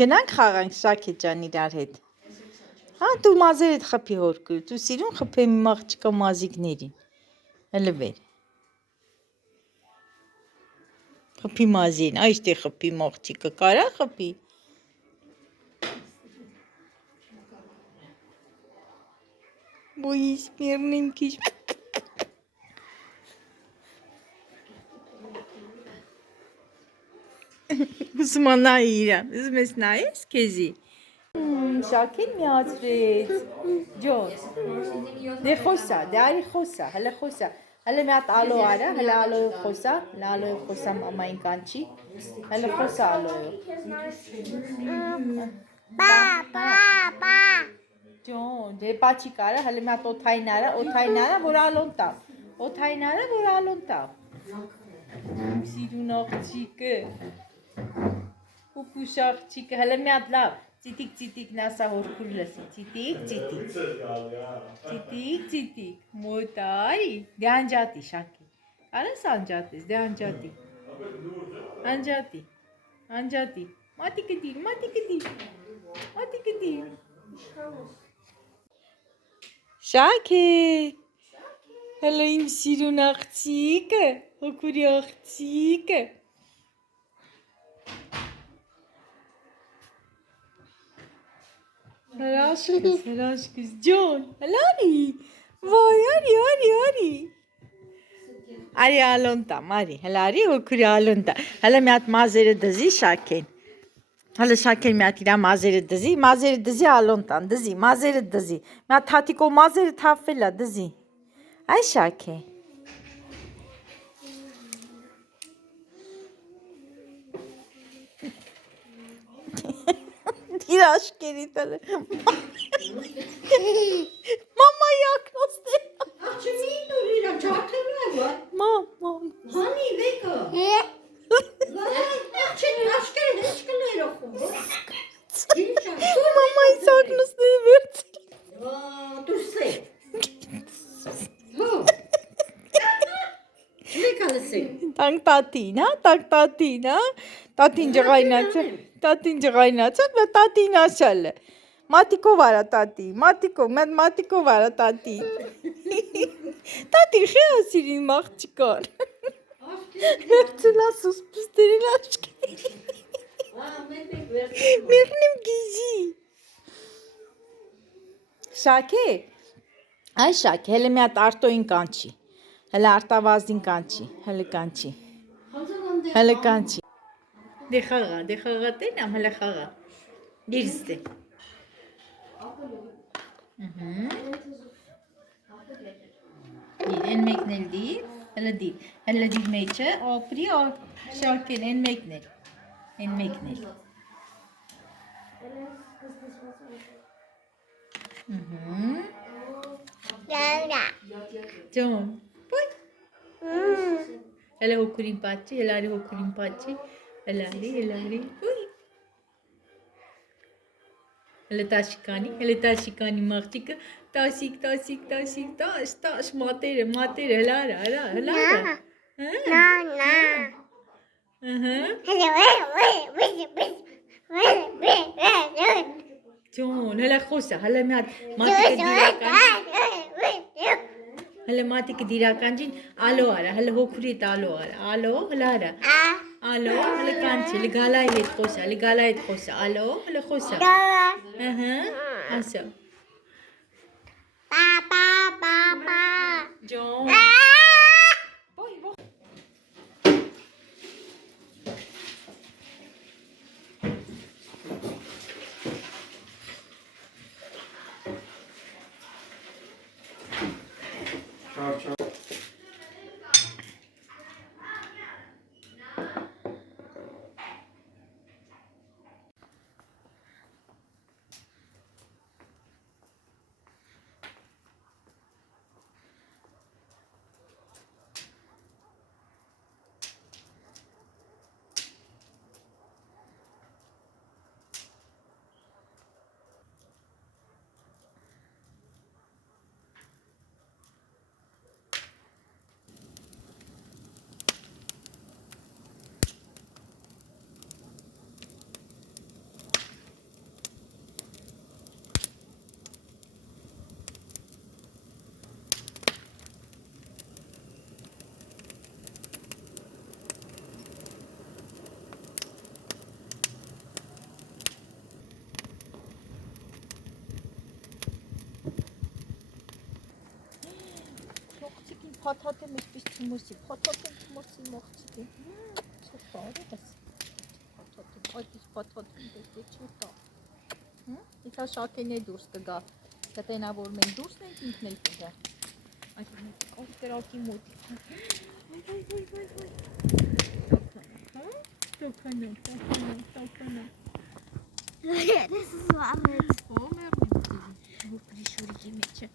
Գնանք խաղանք Շաքե ջան իրար հետ։ Հա դու մազերդ խփի հորկու, դու սիրուն խփեմ իմ աղջիկա մազիկներին։ Հələ վեր։ Խփի մազին, այստե խփի աղջիկը, կարա խփի։ Բույս մերնիմ քիչ։ Ուզում նայի իրան, ուզում ես նայես քեզի։ Շաքեն միացրեց։ Ջոն։ Դե խոսա, դե արի խոսա, հələ խոսա։ Հələ մի հատ ալո արա, հələ ալոյով խոսա, հələ ալոյով խոսա մամային կանչի։ Հələ խոսա ալոյով։ Պա։ Ջոն, դե պաչի կարա, հələ մի հատ օթային արա, որ ալոն տա։ Օթային արա, որ ալոն տա։ Սիրուն աղջիկը։ Պուպուշ աղջիկը, հələ մի հատ լավ։ Ծիտիկ նասա հորքուր լսի, ծիտիկ, մոտ արի, դե անջատի Շաքե, կարաս անջատես, դե անջատի, մատիկը դիր, Շաքե, հələ իմ սիրուն աղջիկը, հոգուրի աղջիկը, հրաշքս, ջոն, հələ արի, վայ, արի, արի ալոն տամ, արի, հələ արի հոգուրի ալոն տա, հələ մի հատ մազերը դզի Շաքեն, հələ Շաքեն մի հատ իրա մազերը դզի ալոն տան, դզի, մազերը դզի, մի հատ թաթիկով մազերը թափվել ա, դզի, այ Շաքե, իր աշկերի տալը, մամայի ակնոստեր, մամ, Hani veka. մամայի ակնոստերը վերցել, Dur se. տանք տատին, հա, տատին ջղայնացավ, տատին ասալը, մատիկով արա տատի, մատիկով արա տատի, տատի խեասիր իմ աղջիկան, վերցնա սուսպստերին աշկերի, մեղնիմ գիզի, Շաքե, այ Շաքե, հələ մի հատ արտոյին կանչի, հələ արտավազդին կանչի, հələ կանչի, դե խաղա տենամ, հələ խաղա, դիրստե, դիր, են մեկն էլ դիր, հələ դիր մեջը, ապրի, Շաքեն, են մեկն էլ, Ջոն, պոյ, հələ հոգուրին պաչի, հələ արի հոգուրին պաչի, հələ արի, պոյ, հələ տաշիկանի մաղջիկը, տասիկ, տաշ, մատերը, հələ արա, Ջոն, հələ խոսա, հələ մի հատ մատիկը դիրականջին, ալո արա, հələ հոգուրիդ ալո արա, հələ արա, հələ կանչի, հələ գալայի հետ խոսա, ալո, հələ խոսա, ասա, Ջոն, փաթաթը միշտ չմուսի, փաթաթը մուսի մոխցի։ Չփարի էս։ Փաթաթը դե չուտա։ Իցա շակենե դուրս կգա։ Կտենա որ մենք դուրսն ենք ինքն էլ կգա։ Այդ կրակի մոտ։ Տոքանա։ This is what happens. Ո մերնի որ պրիշուրի մեջ է։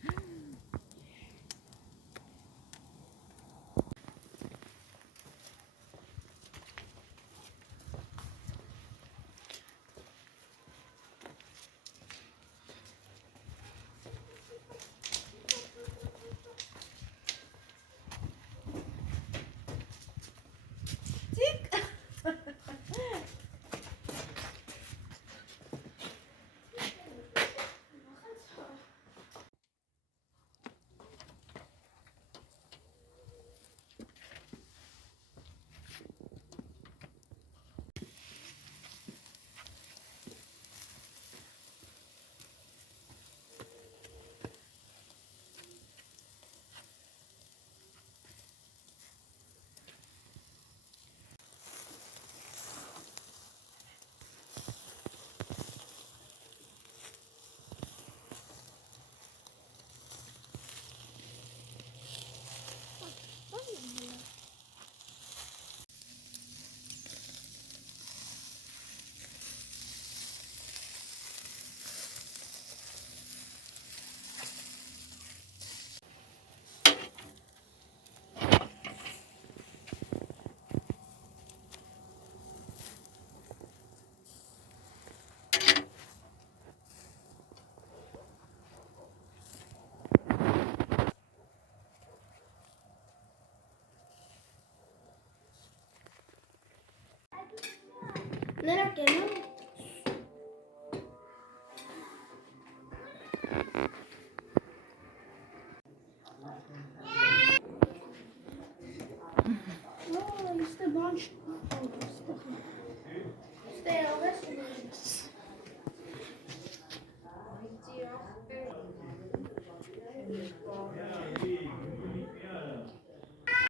Նրա կենը